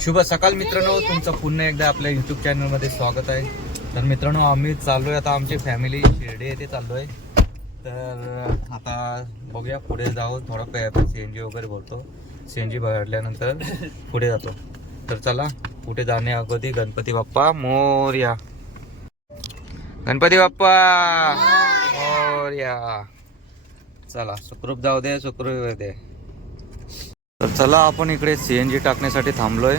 शुभ सकाळ मित्रांनो तुमचं पुन्हा एकदा आपल्या युट्यूब चॅनलमध्ये स्वागत आहे. तर मित्रांनो आम्ही चाललोय आता आमची फॅमिली शिर्डी येथे चाललोय. तर आता बघूया पुढे जाऊ थोडा पे सी एन जी वगैरे बोलतो. सी एन जी भरल्यानंतर पुढे जातो. तर चला कुठे जाण्या अगोदर गणपती बाप्पा मोर्या. गणपती बाप्पा मोर्या. चला सुखरूप जाऊ दे सुखरूप दे. तर चला आपण इकडे सी एन जी टाकण्यासाठी थांबलोय.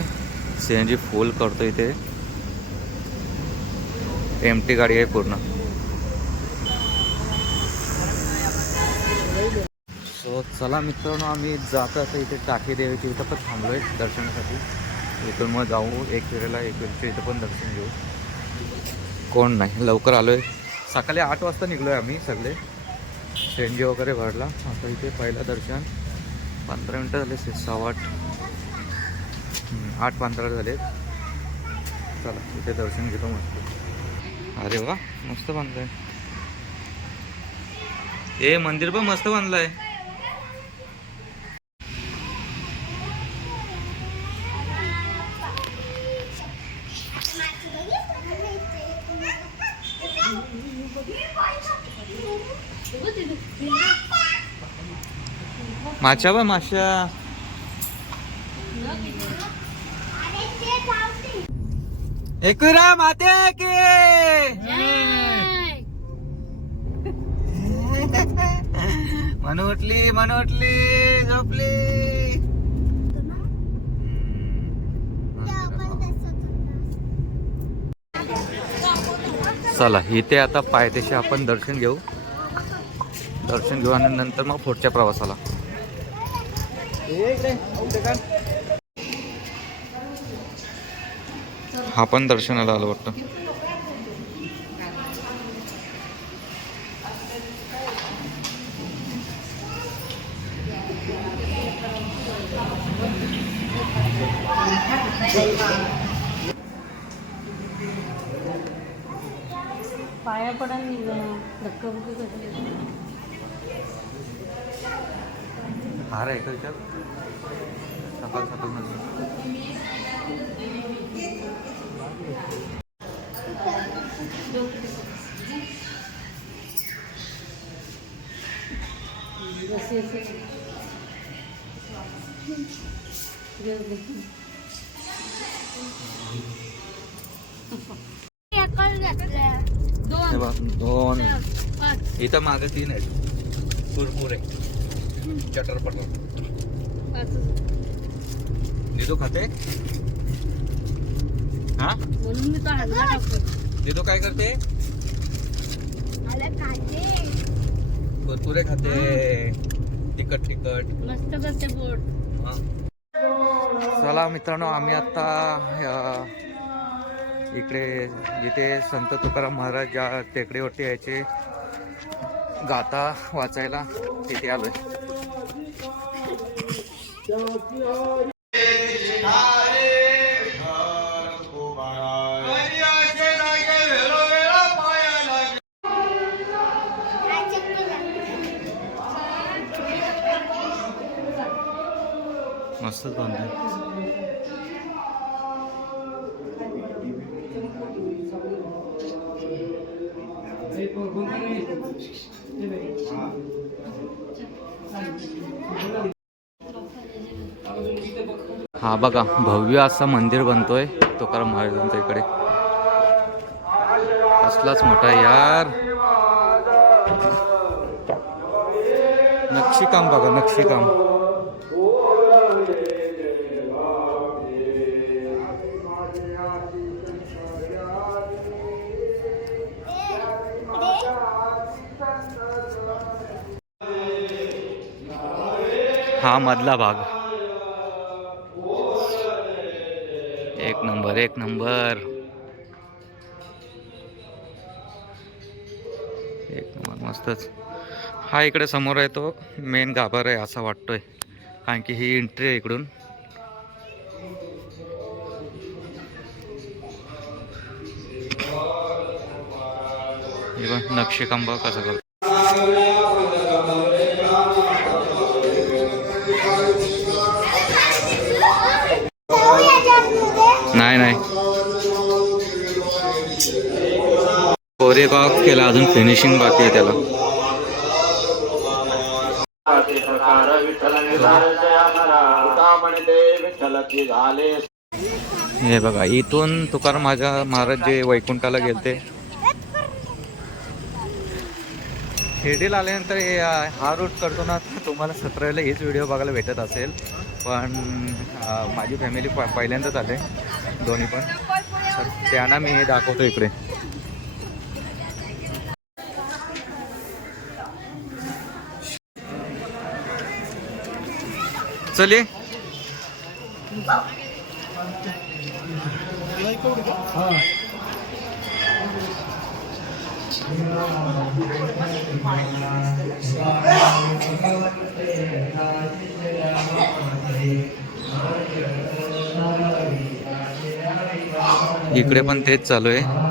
सी एन जी फुल करतो इथे. एम टी गाडी आहे पूर्ण. सो चला मित्रांनो आम्ही जातो आता इथे टाकी देवीची इथं पण थांबलोय दर्शनासाठी. इथून मग जाऊ. एक फेऱ्याला एक फेरीच्या इथं पण दर्शन घेऊ. कोण नाही लवकर आलोय. सकाळी आठ वाजता निघलोय आम्ही सगळे. सी एन जी वगैरे भरला. आता इथे पहिलं दर्शन. पंधरा मिनटं झाले सहा आठ. आठ पंधरा झाले. चला इथे दर्शन घेतो मस्त अरे वा मस्त बांधलंय. हे मंदिर पण मस्त बांधलंय. माशा बा माशा. एकविरा माते के. मन उठली मन उठली झोपली. चला इथे आता पायथ्याशी आपण दर्शन घेऊ. दर्शन घेऊ आणि नंतर मग पुढच्या प्रवासाला. हा पण दर्शनाला आलं वाटतं. पाया पडा धक्काबुक्की कसली हार आहे का विचार सकाळ सकाळ हे दोन इथं मागं तीन आहेत. कुरकुरे. चटरपटर पाच दिदो खाते? हा? म्हणून मी तो हल्ला टाकतो दिदो काय करते? कुरकुरे खाते. तिखट तिखट. मस्त करते बोट. चला मित्रांनो आम्ही आता इकडे जिथे संत तुकाराम महाराज ज्या टेकडीवरती यायचे गाथा वाचायला तिथे आलोय. मस्तच बांधलंय हा बघा भव्य असं मंदिर बनतोय तुकाराम महाराजांच्या इकडे. असलाच मोठा यार. नक्षीकाम बघा नक्षीकाम. हा मधला भाग. एक नंबर एक नंबर. एक नंबर मस्तच. हा इकडे समोर आहे तो मेन गाभार आहे असा वाटतोय. कारण की ही एंट्री आहे इकडून. हे नक्षीकाम बघ कसं करतो. कोरेगाव केला अजून फिनिशिंग बाकी आहे त्याला. हे बघा इथून तुकाराम माझ्या महाराज जे वैकुंठाला गेलते. शिर्डीला आल्यानंतर हे हा रूट करतो ना तुम्हाला सतराला हेच व्हिडिओ बघायला भेटत असेल. पण माझी फॅमिली प पहिल्यांदाच आले दोन्ही पण. तर त्यांना मी हे दाखवतो इकडे. चलिए इकडे पण तेच चालू आहे.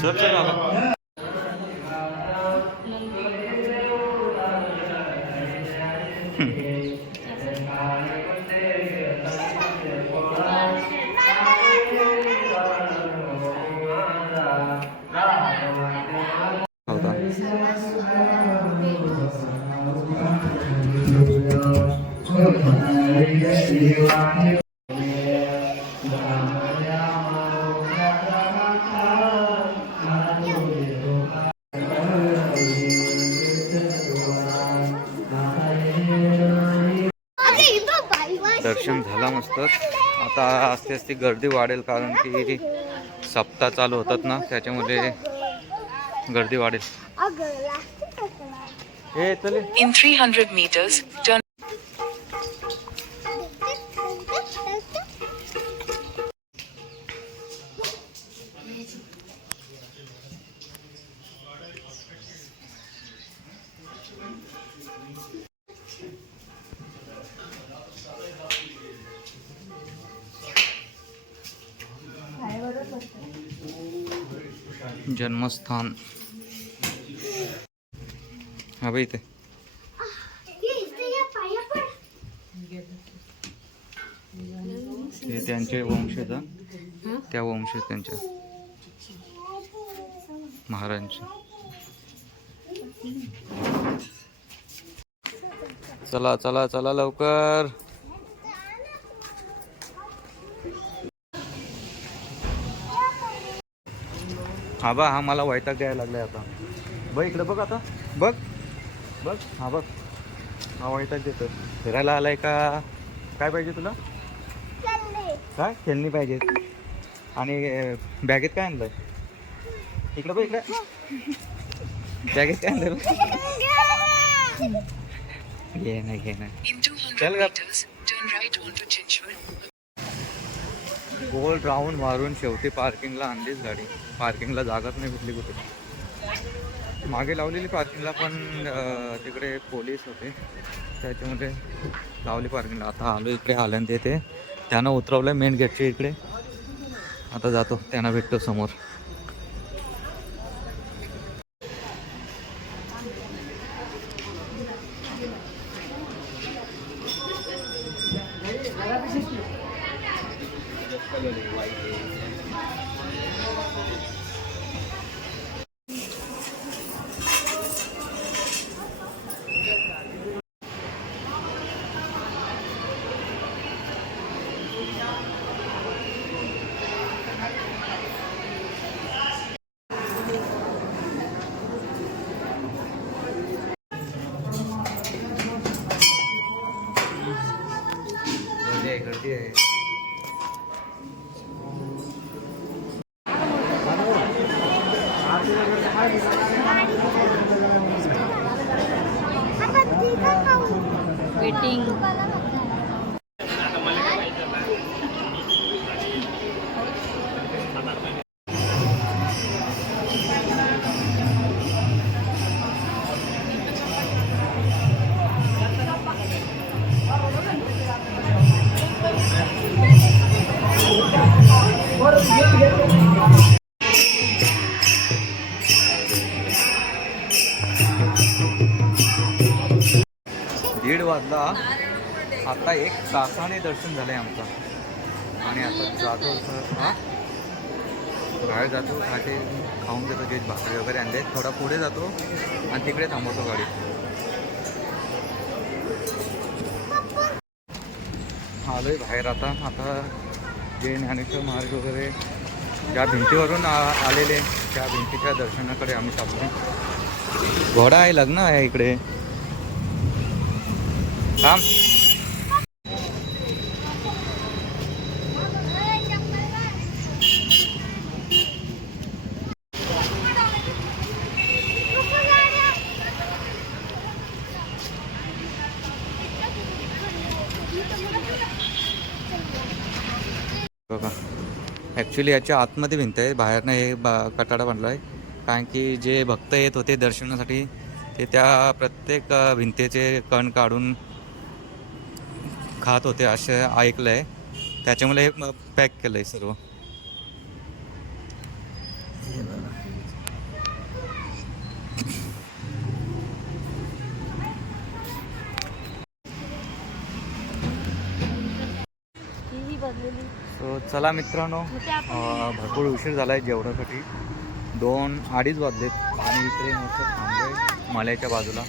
चल चल आला आस्ते गर्दी वाढेल कारण की सप्ताह चालू होतात ना त्याच्यामुळे गर्दी वाढेल. हे चले In 300 meters, turn स्थान हा बाई ते त्यांचे वंशज हं? त्या वंशज त्यांच्या महाराजांचे चला चला चला लवकर हा बा हा मला वैताग द्यायला लागलाय आता. बघ इकडे बघ आता. बघ. बघ. हा बघ. हा वैताग देतो फिरायला आलाय का? काय पाहिजे तुला? काय? खेळणी पाहिजे. आणि बॅगेत काय आणलंय? इकडे बघ इकडे. बॅगेत काय आणलं घे ना घे ना. In 200 गोल राऊंड मारून शेवटी पार्किंगला आणलीच गाडी. पार्किंगला जागाच नाही कुठली कुठे. मागे लावलेली पार्किंगला पण तिकडे पोलीस होते. त्याच्यामध्ये लावली पार्किंगला. आता आलो इकडे आल्यानंतर ते त्यानं उतरवलं मेन गेटच्या इकडे. आता जातो. त्यांना भेटतो समोर. आता एक तासाने दर्शन झालं आहे आमचं. आणि आता जातो हा? बाहेर जातो खाटे खाऊन घेतो जे भाकरी वगैरे आणले. थोडा पुढे जातो आणि तिकडे थांबवतो गाडी. आलो आहे बाहेर आता. आता जे ज्ञानेश्वर महाराज वगैरे ज्या भिंतीवरून आ- आलेले त्या भिंतीच्या दर्शनाकडे आम्ही थांबतो घोडा आहे लग्न आहे इकडे. थांब बघा ॲक्च्युली याच्या आतमध्ये भिंत आहे. बाहेरनं हे बा कटाडा बांधला आहे. कारण की जे भक्त येत होते दर्शनासाठी ते त्या प्रत्येक भिंतेचे भिंतीचे कण काढून खात होते असे ऐकलं आहे त्याच्यामुळे हे पॅक केलं आहे सर्व ही बनलेली. सो चला मित्रांनो भरपूर उशीर झाला आहे जेवणासाठी. दोन अडीच वाजलेत. आणि इकडे मस्त थांबलोय मल्याच्या बाजूला.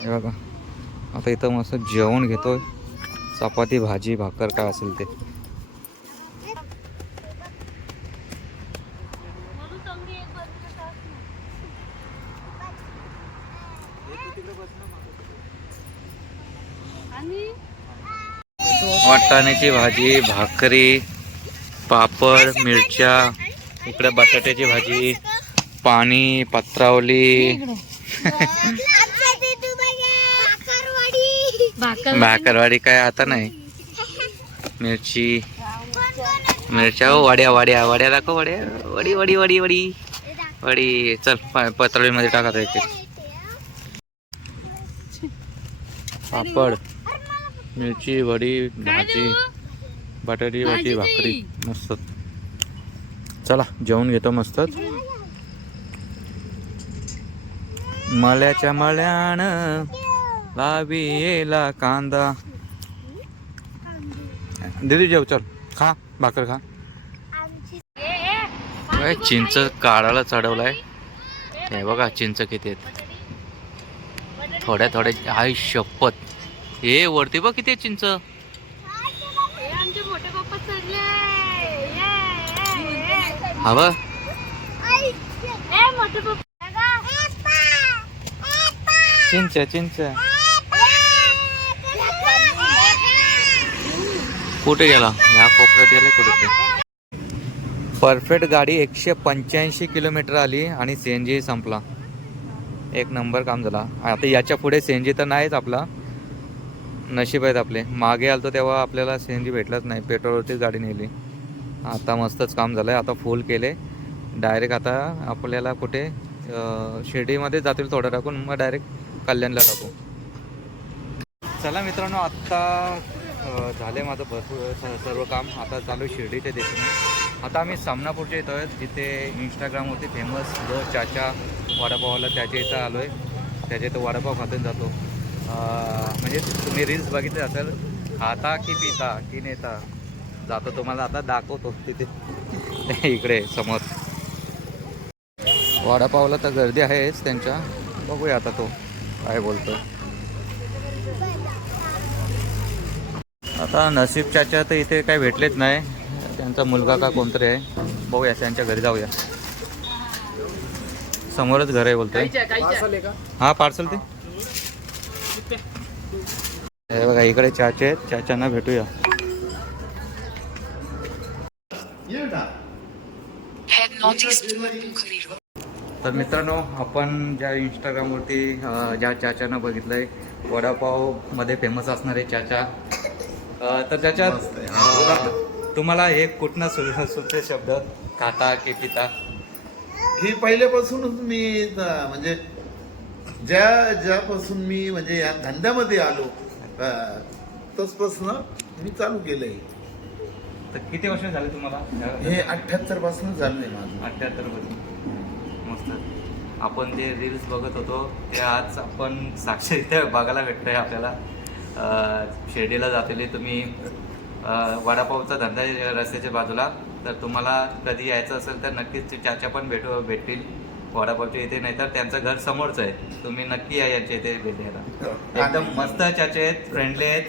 हे बघा. आता इथं मस्त जेवण घेतोय. चपाती भाजी भाकर काय असेल ते म्हणून चांगली एक बाजूला टाक ना. आणि वाटाण्याची भाजी भाकरी पापड मिरच्या इकडे बटाट्याची भाजी पाणी पत्रावली. भाकर भाकरवाडी. काय आता नाही. मिरची. मिरच्या हो वड्या वड्या. वड्या दाखव वड्या. वडी वडी वडी वडी. वडी. चल पत्रावळीमध्ये टाका एक. पापड. मिरची वडी भाजी बटाटी भाजी भाकरी. मस्त. चला जेवण घेतो मस्त. मळ्याच्या मळ्यान लावी येला कांदा. दीदी जेव चल. खा भाकर खा. काय चिंच काढायला चढवलाय. हे बघा चिंच किती आहेत. थोड्या थोड्या हाय शपथ. हे वरती बघ किती आहे चिंच. हवं चिंच चिंच. कुठे गेला? ह्या कोपऱ्यात गेले कुठे परफेक्ट गाडी एकशे पंच्याऐंशी किलोमीटर आली आणि सी एन जी संपला. एक नंबर काम झाला. आता याच्यापुढे सी एन जी तर नाहीच आपला. नशीब आहेत आपले. मागे आलतो तेव्हा आपल्याला सी एन जी भेटलाच नाही. पेट्रोलवरतीच गाडी नेली. आता मस्तच काम झालं आहे आता फुल केले. डायरेक्ट आता आपल्याला कुठे शिर्डीमध्ये जातील थोडं टाकून. मग डायरेक्ट कल्याणला टाकू. चला मित्रांनो आत्ता झालं झाले माझं भरपूर सर्व काम. आता चालू आहे शिर्डीच्या दिशेने. आता आम्ही सामनापूरच्या इथं आहेत. जिथे इंस्टाग्रामवरती फेमस जो चाचा वडापावाला त्याच्या इथं आलो आहे त्याच्या इथं वडापाव खातून जातो. म्हणजे तुम्ही रील्स बघितले असेल खाता की पिता की नेता? जातो तुम्हाला आता दाखवतो तिथे. इकडे समोर. वडापावला तर गर्दी आहेच त्यांच्या. बघूया आता तो काय बोलतोय. आता नसीब चाचा तर इथे काही भेटलेच नाही. त्यांचा मुलगा का कोणतरी आहे. बघूया त्यांच्या घरी जाऊया. समोरच घर आहे बोलतोय. हा पार्सल ते. हे बघा इकडे चाचे आहेत. चाचांना भेटूया. तर मित्रांनो आपण ज्या इंस्टाग्रामवरती ज्या चाचांना बघितलंय वडापावमध्ये फेमस असणारे चाचा. तर त्याच्यात तुम्हाला हे कुठनं सु सुचते शब्द? खाता की पिता? ही पहिल्यापासूनच मी म्हणजे ज्या ज्यापासून मी म्हणजे या धंद्यामध्ये आलो तसपासून मी चालू केलंय. तर किती वर्ष झाले तुम्हाला? हे अठ्ठ्याहत्तरपासून झालंय माझं. अठ्ठ्याहत्तर मस्त. आपण जे रील्स बघत होतो ते आज आपण साक्षी इथे बघायला भेटतंय आपल्याला. शिर्डीला जातेले तुम्ही. वडापावचा धंदा आहे रस्त्याच्या बाजूला. तर तुम्हाला कधी यायचं असेल तर नक्कीच ते चाचा पण भेटू भेटतील. वडापावच्या इथे नाही तर त्यांचं घर समोरच आहे. तुम्ही नक्की या यांच्या इथे भेट द्यायला. एकदम मस्त चाचे आहेत फ्रेंडली आहेत.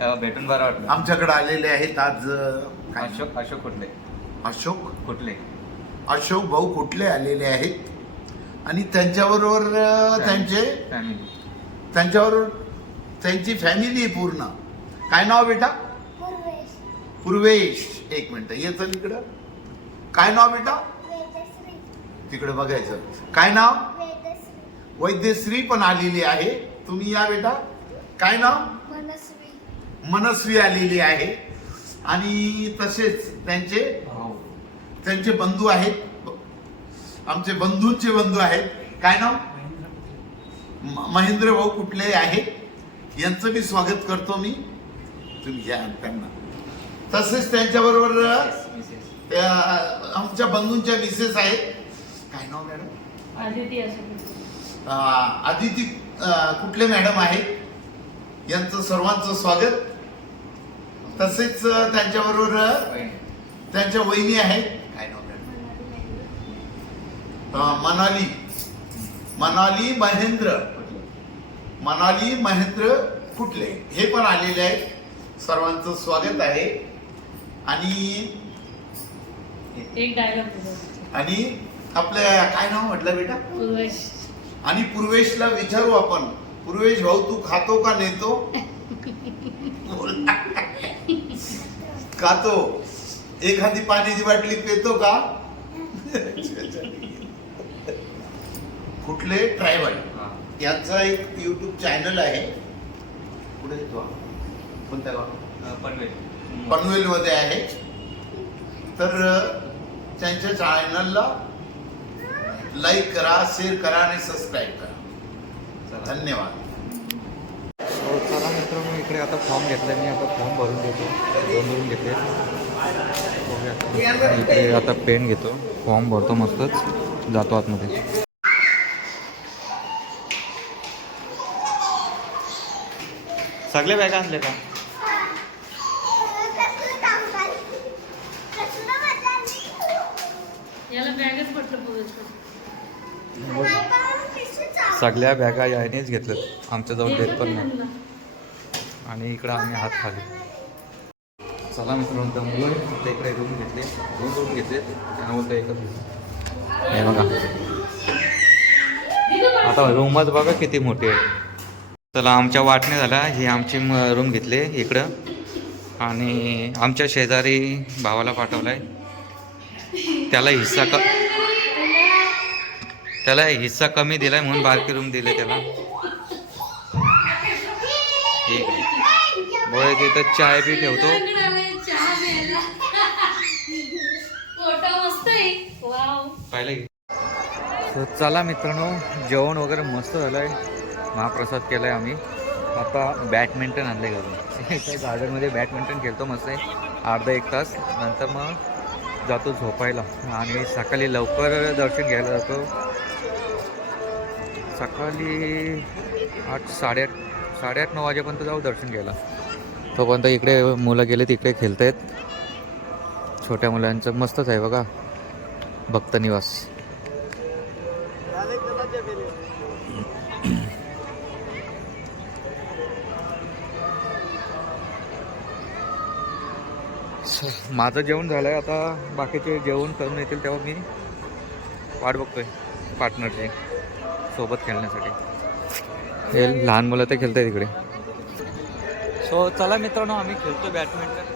अं, भेटून बरं वाटलं. आमच्याकडे आलेले आहेत आज अं, काय? अशोक अशोक कुठले? अशोक? कुठले? अशोक भाऊ कुठले आलेले आहेत? आणि त्यांच्याबरोबर अं, त्यांचे? फॅमिली त्यांच्याबरोबर त्यांची फॅमिली आहे पूर्ण. काय नाव बेटा? पूर्वेश. एक मिनिट ये चल इकडं. काय नाव बेटा? तिकडे बघायचं. काय नाव? वैद्यश्री. पण आलेली आहे. तुम्ही या बेटा. काय नाव? मनस्वी मनस्वी आलेली आहे. आणि तसेच त्यांचे त्यांचे बंधू आहेत. आमचे बंधूंचे बंधू आहेत. काय नाव? म- महेंद्र भाऊ कुठले आहेत यांचं मी स्वागत करतो मी. तुम्ही या त्यांना. तसेच त्यांच्याबरोबर त्या आमच्या बंधूंच्या मिसेस आहेत. आदिती असं अं, आदिती अं, कुठले मॅडम आहेत? यांचं सर्वांचं स्वागत. तसेच त्यांच्याबरोबर त्यांच्या वहिनी आहेत. काय नाव मनाली. मनाली महेंद्र. मनाली महेंद्र कुठले? हे पण आलेले आहेत. सर्वांचं स्वागत आहे. आणि एक डायलॉग आणि आपल्या काय नाव म्हटलं बेटा? पूर्वेश. आणि पूर्वेशला विचारू आपण. पूर्वेश भाऊ तू खातो का नेतो? खातो. एखादी पाण्याची बाटली पितो का? कुठले? ट्रायबल यांचा एक युट्यूब चॅनल आहे. कुठे तो? कोणत्या गाव पनवेल पनवेल. मध्ये आहे. तर त्यांच्या चॅनलला लाईक करा शेअर करा आणि सबस्क्राईब करा. धन्यवाद. हो चला मित्रांनो इकडे आता फॉर्म घेतलाय. मी आता फॉर्म भरून घेतो. दोन भरून घेतले बघूया. इकडे आता पेन घेतो. फॉर्म भरतो मस्तच. जातो आतमध्ये. सगळे बॅग आणले का? याला बॅगच पडलं सगळ्या बॅगा यायनेच घेतल्यात. आमच्याजवळ देत पण नाही. आणि इकडं आम्ही हात खाली. चला मित्रांनो दमलोय फक्त इकडे रूम घेतले. दोन रूम घेतले त्यांना बोलतो एकच हे बघा. आता रूमच बघा किती मोठी आहे. चला आमच्या वाटणे झाला हे आमची रूम घेतले इकडं. आणि आमच्या शेजारी भावाला पाठवलाय. त्याला हिस्सा क त्याला हिस्सा कमी दिलाय म्हणून बारकी रूम दिले त्याला. ठीक आहे. बोळे तिथं चाय बी ठेवतो. पाहिलं तर चला मित्रांनो जेवण वगैरे मस्त झालं आहे महाप्रसाद केला आहे आम्ही. आता बॅडमिंटन आणलं आहे घरून इथे गार्डनमध्ये बॅडमिंटन खेळतो मस्त आहे. अर्धा एक तास. नंतर मग जातो झोपायला. आणि सकाळी लवकर दर्शन घ्यायला जातो. सकाळी आठ साडेआठ साडेआठ नऊ वाजेपर्यंत जाऊ दर्शन घ्यायला. तोपर्यंत इकडे मुलं गेले तिकडे खेळत आहेत छोट्या मुलांचं मस्तच आहे बघा. भक्त निवास. माझं जेवण झालं आहे आता बाकीचे जेवण करून येतील तेव्हा मी वाट बघतोय पार्टनरची सोबत खेळण्यासाठी. हे लहान मुलं ते खेळत आहे तिकडे सो चला मित्रांनो आम्ही खेळतो बॅडमिंटन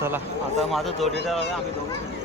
चला आता माझं जोडीदार आम्ही दोघं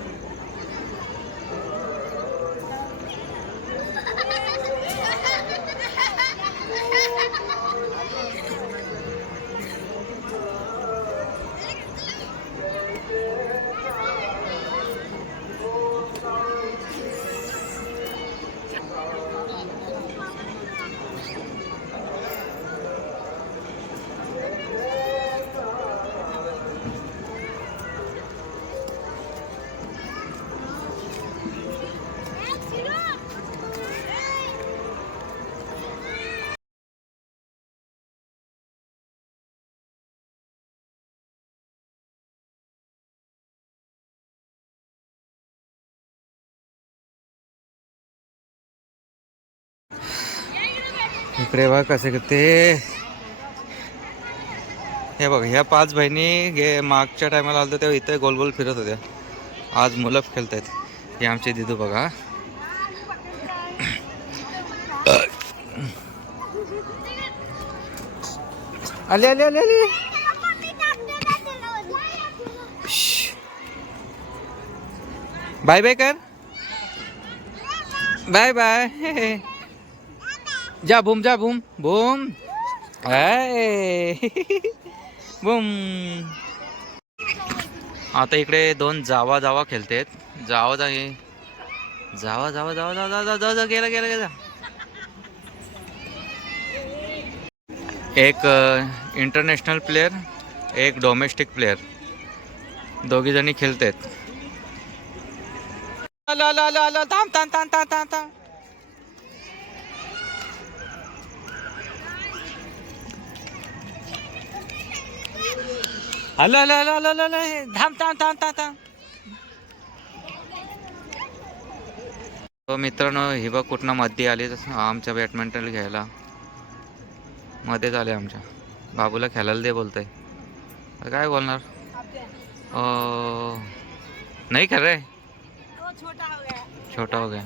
इकडे बघा कसे ते. हे बघ ह्या पाच बहिणी गे मागच्या टायमाला आलो तेव्हा इथे गोल गोल फिरत होत्या. आज मुलं खेळत आहेत हे आमचे दिदू बघा. आले आले आले आले. बाय बाय कर. Bye bye. जा भूम जा भूम. बूम भूम. आता इकडे दोन जावा जावा खेळतेत. जावा जा जावा जावा जावा जावा जावा जावा जा गेला गेला गेला. एक इंटरनॅशनल प्लेअर एक डोमेस्टिक प्लेअर दोघी जणी खेळतात. आलो आलो आलो आलो. थांब थांब थांब थांब थांब थांब. Hello hello hello hello hello hello थांब थांब थांब थांब थांब. हो, मित्रांनो ही बघ कुठनं मध्ये आली. आमच्या बॅडमिंटन घ्यायला. मध्येच आले आमच्या. बाबूला खेळायला दे बोलतोय. काय बोलणार? नाही खरं रे? छोटा हो गया.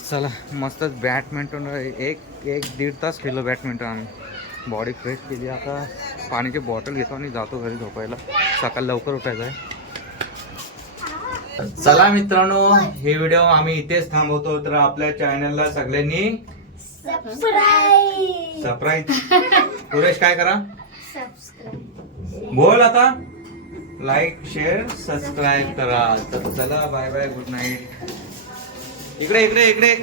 चला मस्तच बॅडमिंटन एक एक दीड तास खेळलो बॅडमिंटन आम्ही. बॉडी फ्रेश केली. आता पाण्याची बॉटल घेतो आणि जातो घरी झोपायला. सकाळी लवकर उठायचं आहे. चला मित्रांनो हे व्हिडिओ आम्ही इथेच थांबवतो. तर आपल्या चॅनलला सगळ्यांनी सरप्राईज सुरेश काय करा? बोल आता. लाईक शेअर सबस्क्राईब करा. तर चला बाय बाय गुड नाईट इकडे इकडे इकडे.